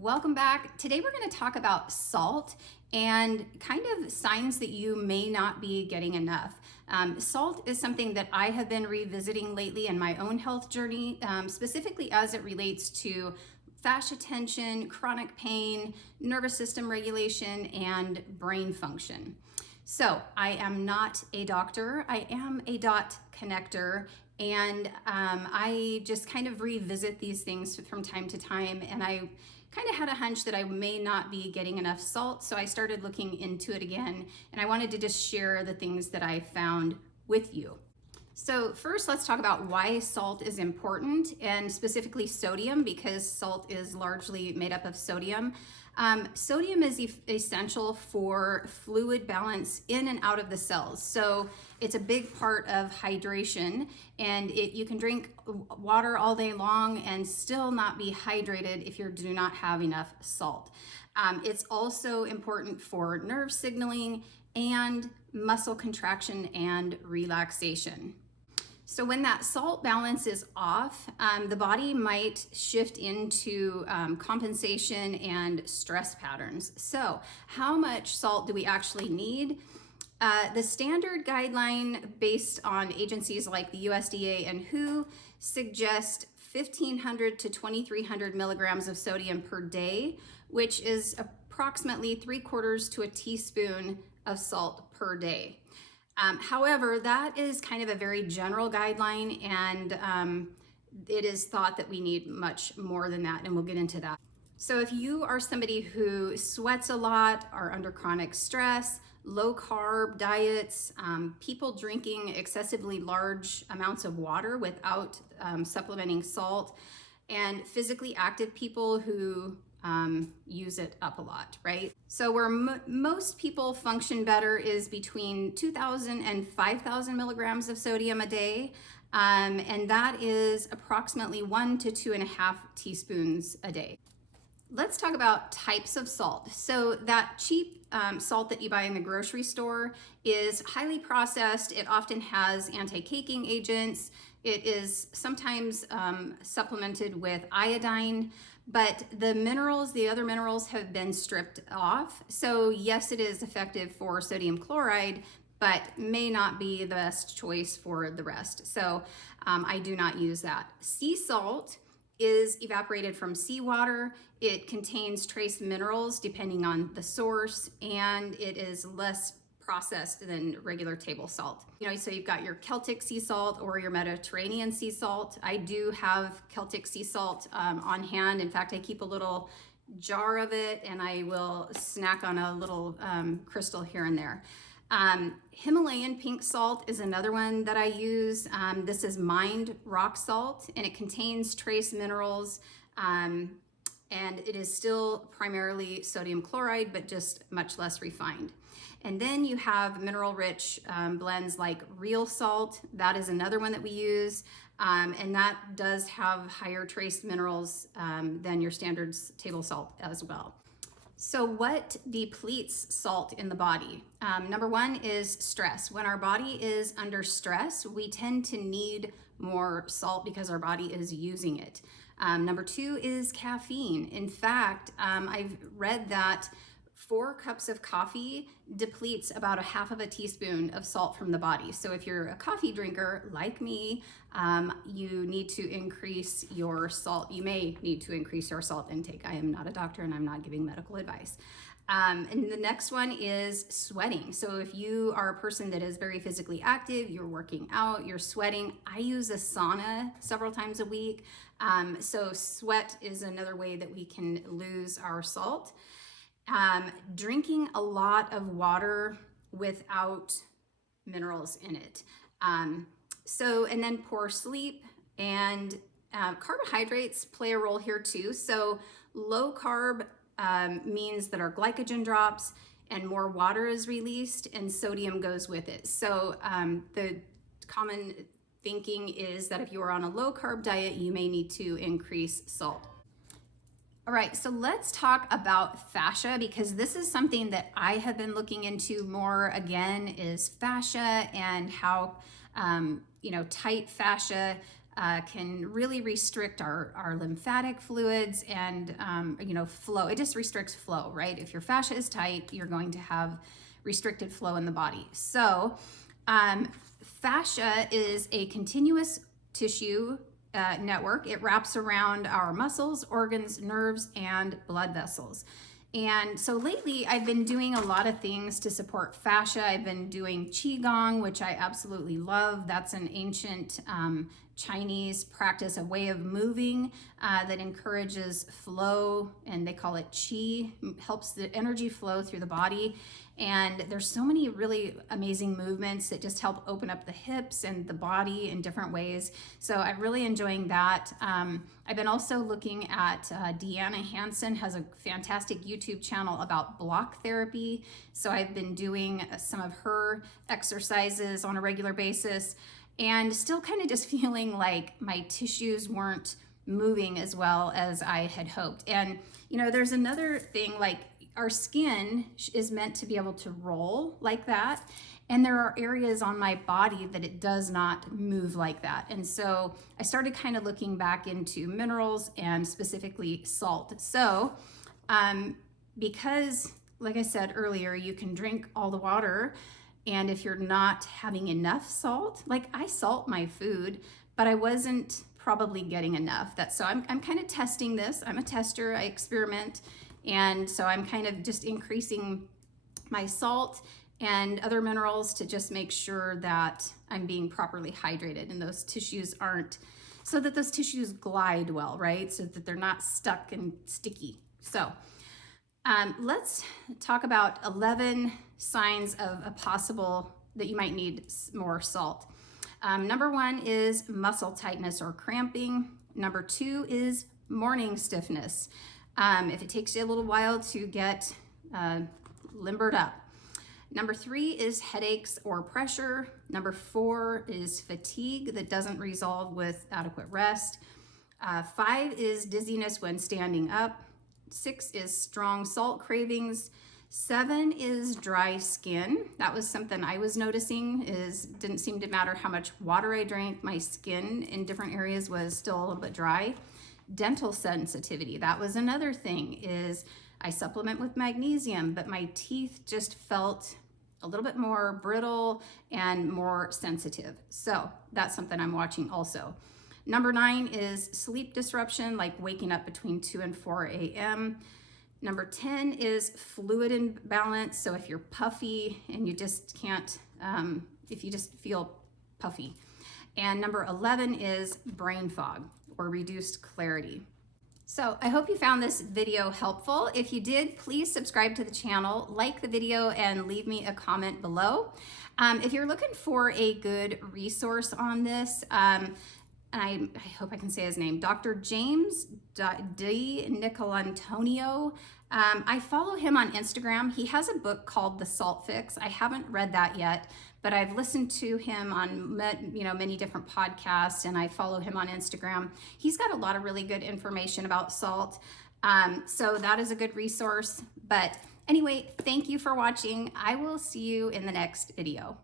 Welcome back. Today we're going to talk about salt and kind of signs that you may not be getting enough. Salt is something that I have been revisiting lately in my own health journey, specifically as it relates to fascia tension, chronic pain, nervous system regulation, and brain function. So I am not a doctor, I am a dot connector, and I just kind of revisit these things from time to time, and I kind of had a hunch that I may not be getting enough salt, so I started looking into it again, and I wanted to just share the things that I found with you. So first, let's talk about why salt is important, and specifically sodium, because salt is largely made up of sodium. Sodium is essential for fluid balance in and out of the cells. So it's a big part of hydration, and you can drink water all day long and still not be hydrated if you do not have enough salt. It's also important for nerve signaling and muscle contraction and relaxation. So when that salt balance is off, the body might shift into compensation and stress patterns. So how much salt do we actually need? The standard guideline based on agencies like the USDA and WHO suggest 1,500 to 2,300 milligrams of sodium per day, which is approximately 3/4 to a teaspoon of salt per day. However, that is kind of a very general guideline, and it is thought that we need much more than that, and we'll get into that. So if you are somebody who sweats a lot, are under chronic stress, low carb diets, people drinking excessively large amounts of water without supplementing salt, and physically active people who use it up a lot, right? So where most people function better is between 2,000 and 5,000 milligrams of sodium a day. And that is approximately 1 to 2.5 teaspoons a day. Let's talk about types of salt. So that cheap salt that you buy in the grocery store is highly processed. It often has anti-caking agents. It is sometimes supplemented with iodine, but the other minerals have been stripped off. So yes, it is effective for sodium chloride, but may not be the best choice for the rest. So I do not use that. Sea salt is evaporated from seawater. It contains trace minerals depending on the source, and it is less processed than regular table salt. So you've got your Celtic sea salt or your Mediterranean sea salt. I do have Celtic sea salt on hand. In fact, I keep a little jar of it, and I will snack on a little crystal here and there. Himalayan pink salt is another one that I use. This is mined rock salt, and it contains trace minerals, and it is still primarily sodium chloride, but just much less refined. And then you have mineral-rich blends like real salt. That is another one that we use, and that does have higher trace minerals than your standard table salt as well. So what depletes salt in the body? Number one is stress. When our body is under stress, we tend to need more salt because our body is using it. Number two is caffeine. In fact, I've read that 4 cups of coffee depletes about 1/2 teaspoon of salt from the body. So if you're a coffee drinker like me, you need to increase your salt. You may need to increase your salt intake. I am not a doctor, and I'm not giving medical advice. And the next one is sweating. So if you are a person that is very physically active, you're working out, you're sweating, I use a sauna several times a week. So sweat is another way that we can lose our salt. Drinking a lot of water without minerals in it. And then poor sleep, and carbohydrates play a role here too. So low carb means that our glycogen drops and more water is released, and sodium goes with it. So the common thinking is that if you are on a low carb diet, you may need to increase salt. All right, so let's talk about fascia, because this is something that I have been looking into more again, is fascia and how, tight fascia can really restrict our lymphatic fluids and, flow. It just restricts flow, right? If your fascia is tight, you're going to have restricted flow in the body. So fascia is a continuous tissue network. It wraps around our muscles, organs, nerves, and blood vessels. And so lately I've been doing a lot of things to support fascia. I've been doing Qigong, which I absolutely love. That's an ancient Chinese practice, a way of moving that encourages flow, and they call it Qi, helps the energy flow through the body. And there's so many really amazing movements that just help open up the hips and the body in different ways. So I'm really enjoying that. I've been also looking at Deanna Hansen has a fantastic YouTube channel about block therapy. So I've been doing some of her exercises on a regular basis, and still kind of just feeling like my tissues weren't moving as well as I had hoped. And there's another thing, like our skin is meant to be able to roll like that. And there are areas on my body that it does not move like that. And so I started kind of looking back into minerals and specifically salt. So because, like I said earlier, you can drink all the water, and if you're not having enough salt, like I salt my food, but I wasn't probably getting enough. So I'm kind of testing this. I'm a tester, I experiment. And so I'm kind of just increasing my salt and other minerals to just make sure that I'm being properly hydrated and those tissues so that those tissues glide well, right? So that they're not stuck and sticky. So let's talk about 11 signs of a possible that you might need more salt. Number 1 is muscle tightness or cramping. Number 2 is morning stiffness. If it takes you a little while to get limbered up. Number 3 is headaches or pressure. Number 4 is fatigue that doesn't resolve with adequate rest. 5 is dizziness when standing up. 6 is strong salt cravings. 7 is dry skin. That was something I was noticing, didn't seem to matter how much water I drank, my skin in different areas was still a little bit dry. Dental sensitivity, that was another thing, is I supplement with magnesium, but my teeth just felt a little bit more brittle and more sensitive. So that's something I'm watching also. Number 9 is sleep disruption, like waking up between 2 and 4 a.m. Number 10 is fluid imbalance. So if you're puffy and you just can't, if you just feel puffy. And number 11 is brain fog or reduced clarity. So I hope you found this video helpful. If you did, please subscribe to the channel, like the video, and leave me a comment below. If you're looking for a good resource on this, and I hope I can say his name, Dr. James D. Nicolantonio. I follow him on Instagram. He has a book called The Salt Fix. I haven't read that yet, but I've listened to him on many different podcasts, and I follow him on Instagram. He's got a lot of really good information about salt. So that is a good resource. But anyway, thank you for watching. I will see you in the next video.